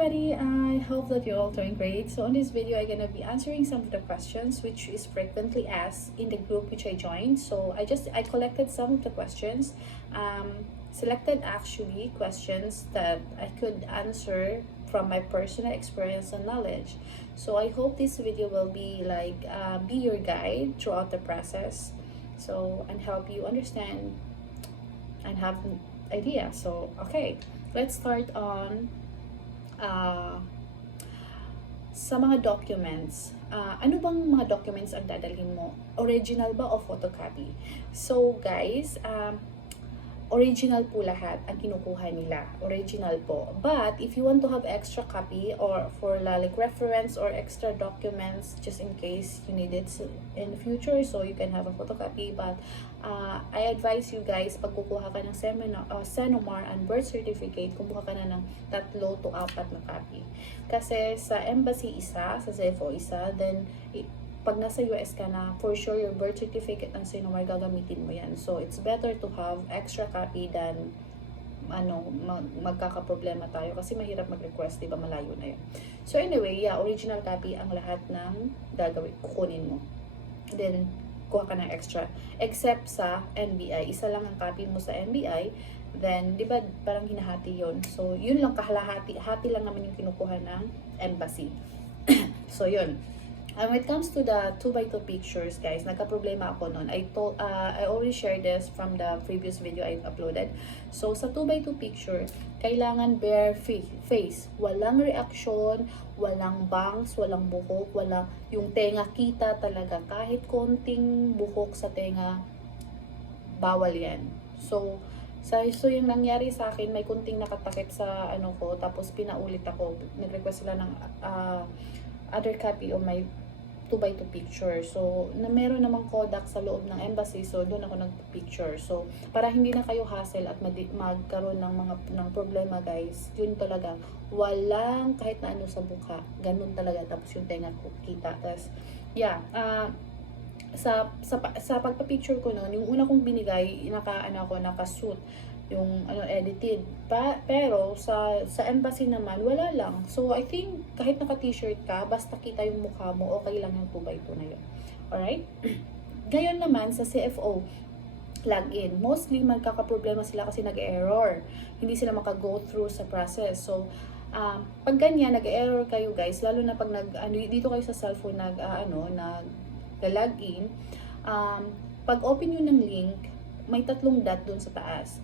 everybody, I hope that you're all doing great. So in this video, I'm gonna be answering some of the questions which is frequently asked in the group which I joined. So I collected some of the questions, selected actually questions that I could answer from my personal experience and knowledge. So I hope this video will be be your guide throughout the process, so and help you understand and have an idea. So okay, let's start on sa mga documents. Ano bang mga documents ang dadalhin mo? Original ba o photocopy? So guys, original po lahat ang kinukuha nila. Original po. But if you want to have extra copy or for like reference or extra documents just in case you need it in the future, so you can have a photocopy. But I advise you guys, pag kukuha ka ng Senomar and birth certificate, kumuha ka na ng 3 to 4 na copy. Kasi sa embassy isa, sa CFO isa, then pag nasa US ka na, for sure your birth certificate ng Senomar gagamitin mo yan. So it's better to have extra copy than magkakaproblema tayo kasi mahirap mag-request, diba, malayo na yun. So anyway, yeah, original copy ang lahat ng kukunin mo. Then kuha ka ng extra, except sa NBI, isa lang ang copy mo sa NBI. Then, di ba, parang hinahati yon. So, yun lang, hati lang naman yung kinukuha ng embassy. So, yun. When it comes to the 2x2 pictures, guys, nagka-problema ako noon. I already shared this from the previous video I uploaded. So, sa 2x2 picture, kailangan bare face. Walang reaction, walang bangs, walang buhok, walang yung tenga kita talaga. Kahit konting buhok sa tenga, bawal yan. So yung nangyari sa akin, may kunting nakatakip sa ano ko, tapos pinaulit ako. Nag-request sila ng other copy of my 2x2 picture. So, meron namang Kodak sa loob ng embassy, so doon ako nag-picture. So, para hindi na kayo hassle at magkaroon ng problema, guys, yun talaga, walang kahit na ano sa mukha. Ganun talaga, tapos yung tenga ko kita. Tapos, yeah, sa pagpa-picture ko noon, yung una kong binigay, naka-suit, yung edited pero sa embassy naman wala lang. So I think kahit naka-t-shirt ka, basta kita yung mukha mo, okay lang yung 2x2 na yun. Alright? Gayon naman sa CFO login, mostly magkakaproblema sila kasi nag-error, hindi sila maka-go through sa process. So pag ganyan nag-error kayo, guys, lalo na pag dito kayo sa cellphone nag-login, pag open nyo ng link, may 3 dot dun sa taas.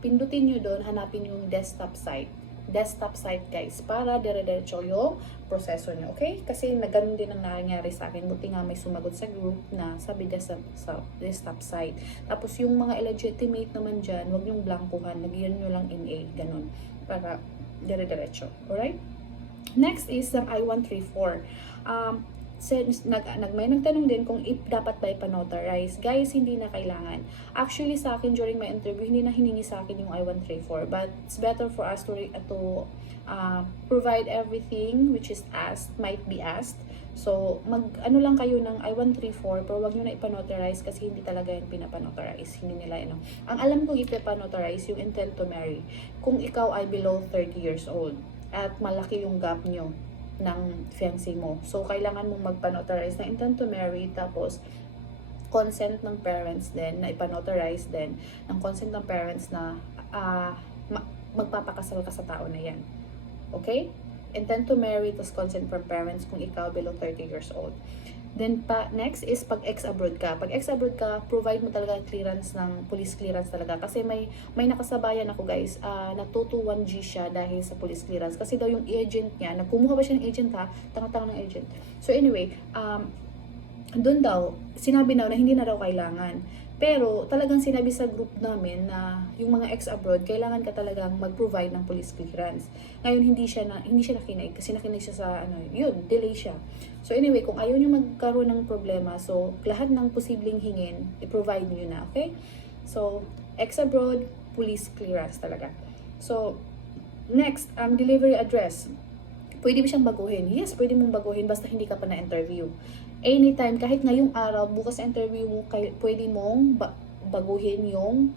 Pindutin nyo doon, hanapin yung desktop site, guys, para dire-diretso yung proseso nyo, okay? Kasi ganun din ang nangyari sa akin. Buti nga may sumagot sa group na sabi desktop site. Tapos yung mga illegitimate naman dyan, huwag yung blankuhan, lagyan nyo lang NA, ganun, para dire-diretso. Alright? Next is ang I-134. May nagtanong din kung dapat ba ipa-notarize. Guys, hindi na kailangan. Actually, sa akin, during my interview, hindi na hiningi sa akin yung I-134. But it's better for us to provide everything which is might be asked. So, lang kayo ng I-134, pero wag nyo na ipa-notarize kasi hindi talaga yung pinapa-notarize. Hindi nila, Ang alam kong ipa-notarize, yung intent to marry. Kung ikaw ay below 30 years old at malaki yung gap nyo ng fiancé mo. So, kailangan mong magpa-notarize na intent to marry, tapos consent ng parents din, na ipa-notarize din, ng consent ng parents na magpapakasal ka sa tao na yan. Okay? Intent to marry, tapos consent from parents kung ikaw below 30 years old. Then, next is pag ex-abroad ka. Pag ex-abroad ka, provide mo talaga clearance ng police clearance talaga. Kasi may nakasabayan ako, guys, na 221G siya dahil sa police clearance. Kasi daw yung agent niya, nagkumuha ba siya ng agent, ha? Tanga-tanga ng agent. So anyway, doon daw, sinabi na hindi na daw kailangan. Pero talagang sinabi sa group namin na yung mga ex-abroad, kailangan ka talagang mag-provide ng police clearance. Ngayon, hindi siya nakinig kasi nakinig siya sa delay siya. So anyway, kung ayaw nyo magkaroon ng problema, so lahat ng posibleng hingin, i-provide nyo na, okay? So, ex-abroad, police clearance talaga. So, next, ang delivery address. Pwede ba siyang baguhin? Yes, pwede mong baguhin basta hindi ka pa na-interview. Anytime, kahit ngayong araw, bukas sa interview mo, pwede mong baguhin yung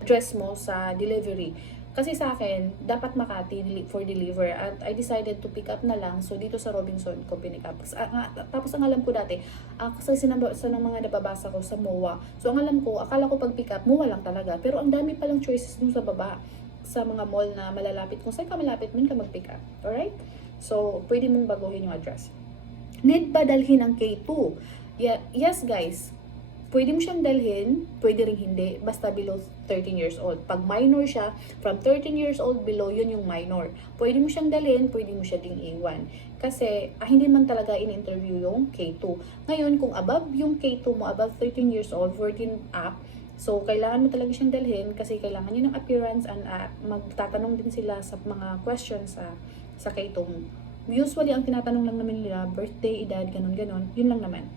address mo sa delivery. Kasi sa akin, dapat Makati for deliver at I decided to pick up na lang. So dito sa Robinson ko pinick up. Tapos ang alam ko dati, kasi sa mga nababasa ko sa MOA. So ang alam ko, akala ko pag pick up, MOA lang talaga. Pero ang dami palang choices dun sa baba sa mga mall na malalapit. Kung saan ka malapit, dun ka mag-pick up. Alright? So, pwede mong baguhin yung address. Need ba dalhin ang K2? Yes guys, pwede mo siyang dalhin, pwede ring hindi, basta below 13 years old. Pag minor siya, from 13 years old below, yun yung minor. Pwede mo siyang dalhin, pwede mo siya ding iwan. Kasi hindi man talaga in-interview yung K2. Ngayon, kung above yung K2 mo, above 13 years old, 14 up, so kailangan mo talaga siyang dalhin kasi kailangan niya ng appearance and magtatanong din sila sa mga questions sa K2 mo. Usually, ang tinatanong lang naman nila, birthday, edad, ganun-ganon, yun lang naman.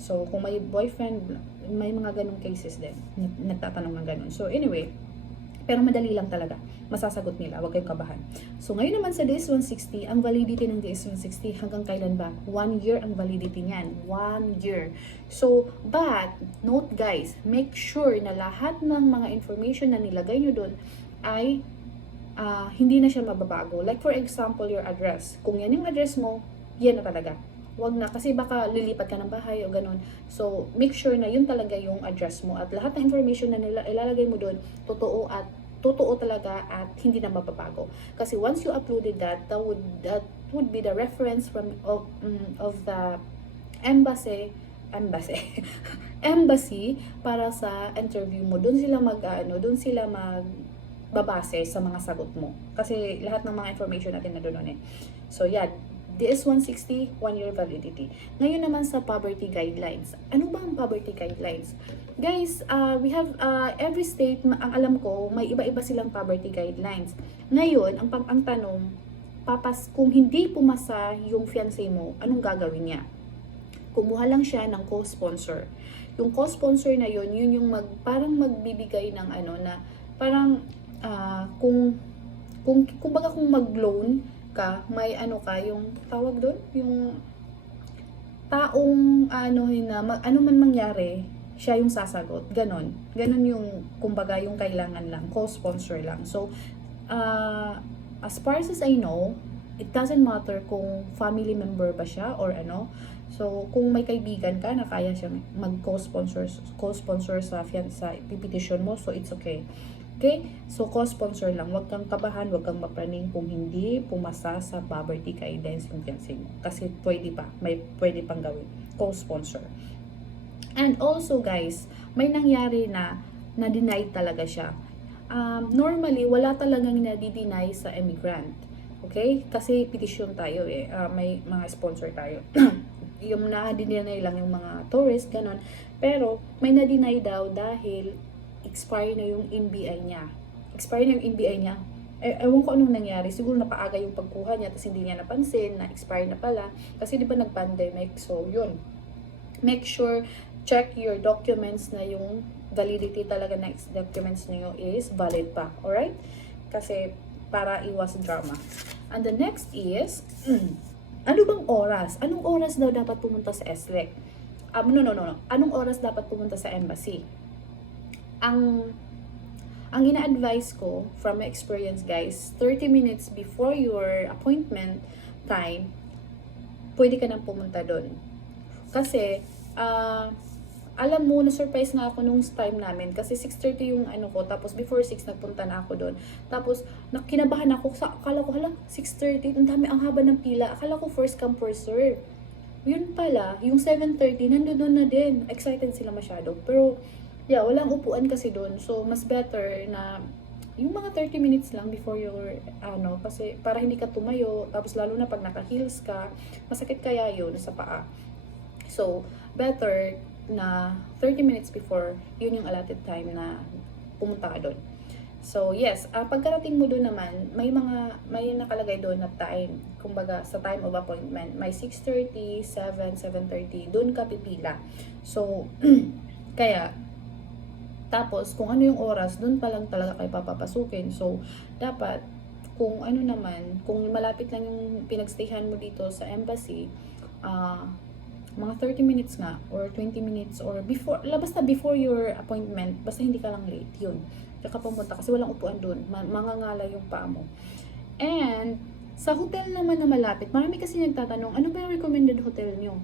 So, kung may boyfriend, may mga ganong cases din. Nagtatanong ng ganon. So, anyway, pero madali lang talaga. Masasagot nila. Huwag kayong kabahan. So, ngayon naman sa DS-160, ang validity ng DS-160 hanggang kailan ba? 1 year ang validity niyan. 1 year. So, but, note guys, make sure na lahat ng mga information na nilagay nyo doon ay hindi na siya mababago. Like for example, your address. Kung yan yung address mo, yan na talaga. Wag na, kasi baka lilipat ka ng bahay o ganun. So, make sure na yun talaga yung address mo. At lahat ng information na ilalagay mo doon, totoo talaga at hindi na mababago. Kasi once you uploaded that would be the reference of the embassy embassy para sa interview mo. Doon sila doon sila babase sa mga sagot mo. Kasi lahat ng mga information natin na doon eh. So, yeah. DS-160, 1-year validity. Ngayon naman sa poverty guidelines. Ano ba ang poverty guidelines? Guys, we have every state, ang alam ko, may iba-iba silang poverty guidelines. Ngayon, ang tanong, kung hindi pumasa yung fiancé mo, anong gagawin niya? Kumuha lang siya ng co-sponsor. Yung co-sponsor na yun yung parang magbibigay ng parang kung mag-loan ka, may yung tawag doon, yung taong ano man mangyari, siya yung sasagot. Ganon yung kumbaga yung kailangan lang, co-sponsor lang. So, as far as I know, it doesn't matter kung family member ba siya or ano. So, kung may kaibigan ka na kaya siya mag-co-sponsor sa petition mo, so it's okay. Okay? So, co-sponsor lang. Huwag kang kabahan, huwag kang mapraning kung hindi pumasa sa poverty guidelines yung fiancé mo. Kasi pwede pa. May pwede pang gawin. Co-sponsor. And also, guys, may nangyari na-deny talaga siya. Normally, wala talagang na-deny sa immigrant. Okay? Kasi petition tayo eh. May mga sponsor tayo. Yung na-deny lang yung mga tourist, ganon. Pero, may na-deny daw dahil expire na yung NBI niya. Ewan ko anong nangyari. Siguro napaaga yung pagkuha niya tapos hindi niya napansin na expire na pala. Kasi di ba nag-pandemic? So, yun. Make sure, check your documents na yung validity talaga na documents niyo is valid pa. Alright? Kasi para iwas drama. And the next is, ano bang oras? Anong oras daw dapat pumunta sa SLEC? No. Anong oras dapat pumunta sa embassy? Ang ina-advise ko from my experience, guys, 30 minutes before your appointment time, pwede ka nang pumunta doon. Kasi, alam mo, na-surprise nga ako nung time namin kasi 6:30 yung ko, tapos before 6 nagpunta na ako doon. Tapos, kinabahan ako, akala ko, 6:30, ang haba ng pila, akala ko first come, first serve. Yun pala, yung 7:30, nandun na din. Excited sila masyado. Pero, yeah, walang upuan kasi doon. So, mas better na yung mga 30 minutes lang before your, kasi para hindi ka tumayo. Tapos, lalo na pag naka-heels ka, masakit kaya yun sa paa. So, better na 30 minutes before, yun yung allotted time na pumunta ka doon. So, yes, pagkarating mo doon naman, may nakalagay doon na time. Kumbaga, sa time of appointment, may 6:30, 7, 7:30, doon ka pipila. So, kaya, tapos, kung ano yung oras, doon pa lang talaga kayo papapasukin. So, dapat, kung kung malapit lang yung pinagstayhan mo dito sa embassy, mga 30 minutes nga, or 20 minutes, or basta before your appointment, basta hindi ka lang late, yun. ka pumunta kasi walang upuan doon. Mangangala yung paa mo. And sa hotel naman na malapit, marami kasi nagtatanong, ano ba yung recommended hotel nyo?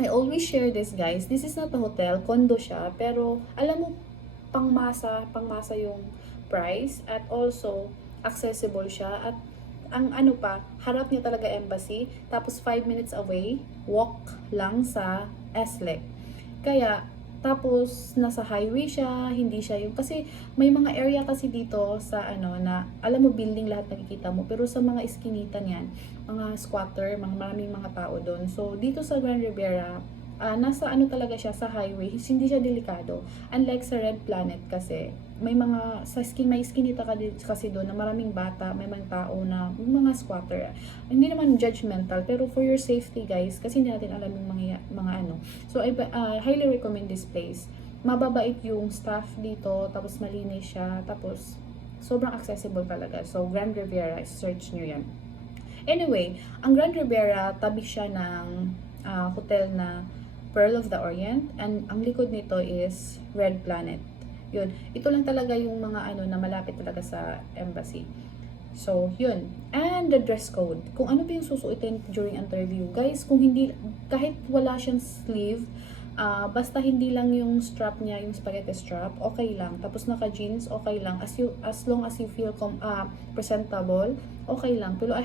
I always share this, guys. This is not a hotel, condo siya. Pero alam mo, pangmasa yung price at also accessible siya at ang ano pa, harap niya talaga embassy, tapos 5 minutes away, walk lang sa SLEC. Kaya, tapos nasa highway siya, hindi siya yung, kasi may mga area kasi dito sa ano na, alam mo building lahat nakikita mo, pero sa mga iskinitan yan, mga squatter, maraming mga tao doon. So, dito sa Grand Riviera, nasa ano talaga siya sa highway, hindi siya delikado. Unlike sa Red Planet kasi, may mga may iskinita kasi doon na maraming bata, may mga tao na mga squatter. Hindi naman judgmental, pero for your safety, guys, kasi hindi natin alam yung mga ano. So I highly recommend this place. Mababait yung staff dito, tapos malinis siya, tapos sobrang accessible talaga. So Grand Riviera, search nyo yan. Anyway, ang Grand Riviera, tabi siya ng hotel na Pearl of the Orient, and ang likod nito is Red Planet. Yun. Ito lang talaga yung mga ano na malapit talaga sa embassy. So, yun. And the dress code. Kung ano ba yung susuotin during interview. Guys, kung hindi, kahit wala siyang sleeve, basta hindi lang yung strap niya, yung spaghetti strap, okay lang. Tapos naka-jeans, okay lang. As long as you feel presentable, okay lang. Pero I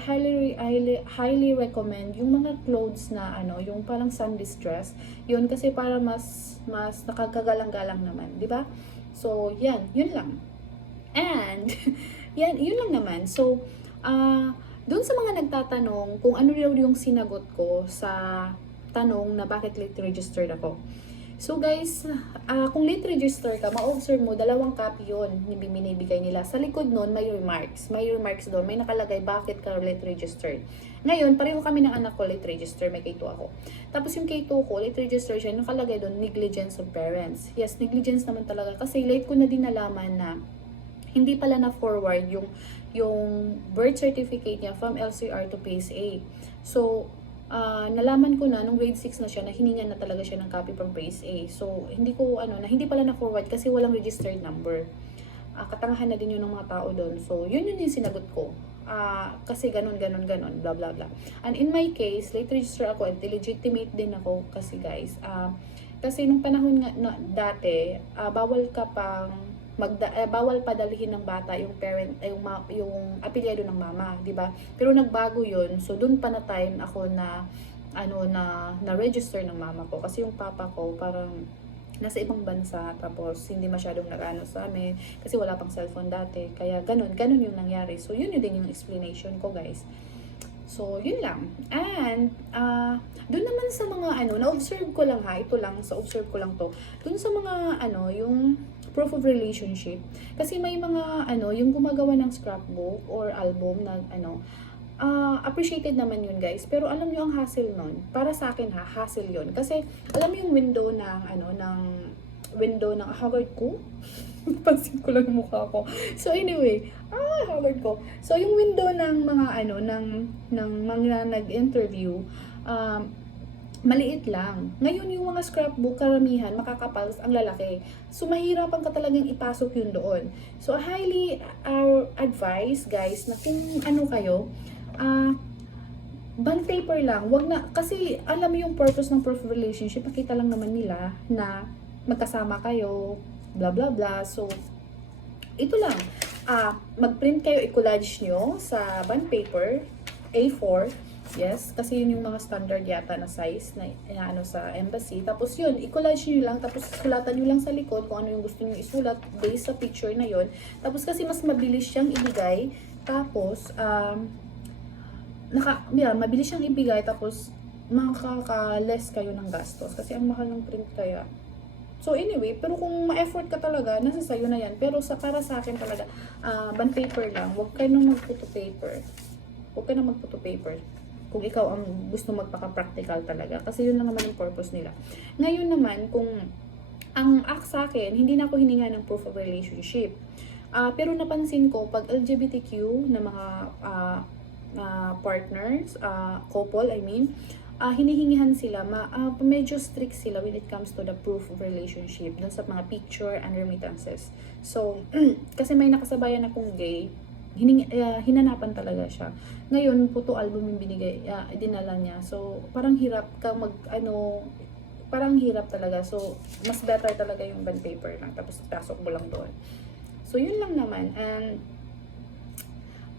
highly recommend yung mga clothes na ano, yung parang Sunday dress. Yun kasi para mas nakakagalang-galang naman, di ba? So, yun lang. And, yun lang naman. So, doon sa mga nagtatanong kung ano daw yung sinagot ko sa tanong na bakit late registered ako. So guys, kung late register ka, ma-observe mo, 2 copy yun binibigay nila. Sa likod nun, may remarks. May remarks doon. May nakalagay, bakit ka late registered. Ngayon, pareho kami ng anak ko, late register. May K2 ako. Tapos yung K2 ko, late register siya, nakalagay doon, negligence of parents. Yes, negligence naman talaga. Kasi late ko na din nalaman na hindi pala na-forward yung birth certificate niya from LCR to PSA. So, nalaman ko na nung grade 6 na siya na hiningan na talaga siya ng copy from PSA. So, hindi pala na-forward kasi walang registered number. Katangahan na din yun ng mga tao doon. So, yun yung sinagot ko. Kasi ganun, blah, blah, blah. And in my case, late register ako at illegitimate din ako kasi guys. Kasi nung panahon nga dati, bawal ka pang bawal padalhin ng bata yung parent yung apelyido ng mama, 'di ba? Pero nagbago 'yun. So doon pa na time ako na register ng mama ko kasi yung papa ko parang nasa ibang bansa tapos hindi masyadong nag-ano sa amin kasi wala pang cellphone dati. Kaya ganun yung nangyari. So yun din yung explanation ko, guys. So, yun lang. And, doon naman sa mga na-observe ko lang ito lang, observe ko lang to. Doon sa mga, yung proof of relationship. Kasi may mga, yung gumagawa ng scrapbook or album na, appreciated naman yun, guys. Pero alam nyo ang hassle nun. Para sa akin, hassle yun. Kasi, alam mo yung window ng Howard ko? Pansin ko lang yung mukha ko. So anyway, Howard ko. So yung window ng mga ng mga nag-interview, maliit lang. Ngayon yung mga scrapbook karamihan makakapal ang lalaki. So mahirapan ka talagang ipasok yun doon. So I highly advise, guys, na kung kayo, bond paper lang. Wag na, kasi alam mo yung purpose ng proof of relationship, pakita lang naman nila na magkasama kayo, blah blah blah. So ito lang, mag-print kayo, i-collage nyo sa bond paper A4. Yes, kasi yun yung mga standard yata na size na sa embassy. Tapos yun, i-collage nyo lang, tapos sulatan nyo lang sa likod kung ano yung gusto nyo isulat based sa picture na yun. Tapos kasi mas mabilis siyang ibigay, tapos mabilis siyang ibigay, tapos makaka-less kayo ng gastos kasi ang mahal ng print kaya. So anyway, pero kung ma-effort ka talaga, nasa sayo na yan. Pero para sa akin talaga, bond paper lang. Huwag ka nang mag-photo paper. Kung ikaw ang gusto magpaka-practical talaga. Kasi yun lang naman yung purpose nila. Ngayon naman, kung ang sa akin, hindi na ako hininga ng proof of relationship. Pero napansin ko, pag LGBTQ na mga partners, couple, hinihingihan sila, medyo strict sila when it comes to the proof of relationship, dun sa mga picture and remittances. So, kasi may nakasabayan akong gay, hinanapan talaga siya. Ngayon, photo album yung binigay, dinala niya. So, parang hirap ka parang hirap talaga. So, mas better talaga yung bond paper lang. Tapos, pasok mo lang doon. So, yun lang naman. And,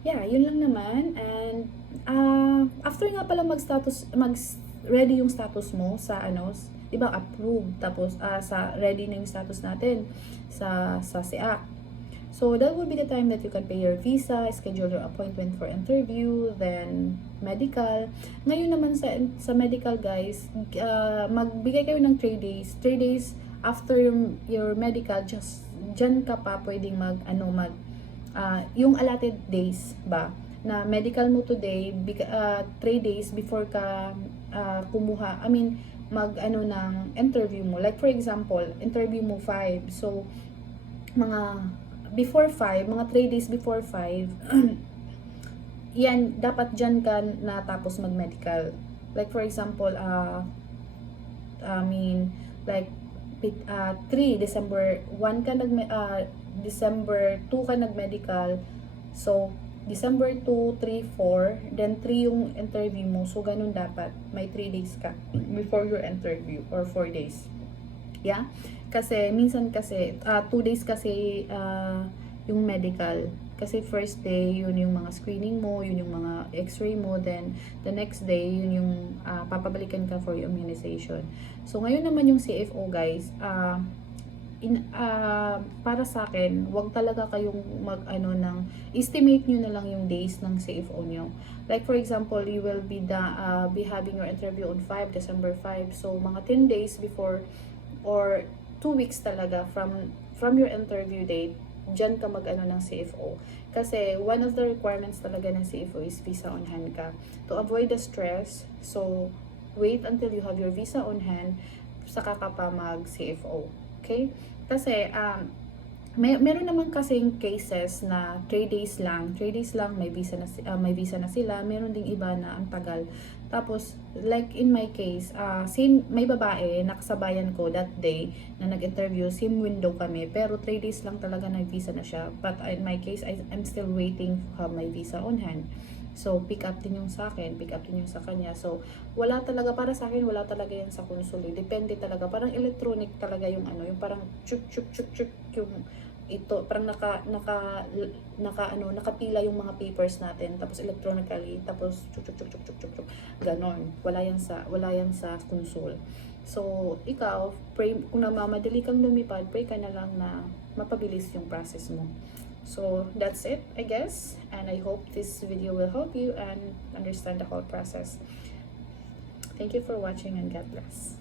yeah, yun lang naman. And, after nga pala ready yung status mo sa di ba, approved. Tapos, ready na yung status natin sa SEAC. So, that will be the time that you can pay your visa, schedule your appointment for interview, then medical. Ngayon naman sa medical, guys, magbigay kayo ng 3 days. 3 days after your medical, just dyan ka pa pwedeng yung allotted days ba, na medical mo today, 3 days before ka kumuha, ng interview mo. Like for example, interview mo 5. So, before 5, mga 3 days before 5, yan, dapat dyan ka natapos mag-medical. Like for example, like 3, December 1 ka December 2 ka nag-medical. So, December 2, 3, 4, then 3 yung interview mo. So, ganun dapat. May 3 days ka before your interview, or 4 days. Yeah? Kasi, minsan kasi, 2 days kasi yung medical. Kasi first day, yun yung mga screening mo, yun yung mga x-ray mo, then the next day, yun yung papabalikan ka for your immunization. So, ngayon naman yung CFO, guys, para sa akin, wag talaga kayong estimate nyo na lang yung days ng CFO nyo. Like for example, you will be having your interview on December 5. So, mga 10 days before, or 2 weeks talaga from your interview date, dyan ka ng CFO. Kasi one of the requirements talaga ng CFO is visa on hand ka. To avoid the stress, so wait until you have your visa on hand, saka ka pa mag-CFO. Okay? Kasi, meron naman kasing cases na 3 days lang may visa na sila. Meron ding iba na ang tagal. Tapos, like in my case, may babae, nakasabayan ko that day na nag-interview, same window kami, pero 3 days lang talaga nag-visa na siya. But in my case, I'm still waiting for my visa on hand. So, pick up din yung sa akin, pick up din yung sa kanya. So, wala talaga, para sa akin, wala talaga yan sa konsul. Depende talaga, parang electronic talaga yung yung parang chuk, yung ito, parang nakapila yung mga papers natin, tapos electronically, tapos chuk, ganon. Wala yan sa konsul. So, ikaw, pray, kung namamadali kang lumipad, pray ka na lang na mapabilis yung process mo. So, that's it, I guess. And I hope this video will help you and understand the whole process. Thank you for watching, and God bless.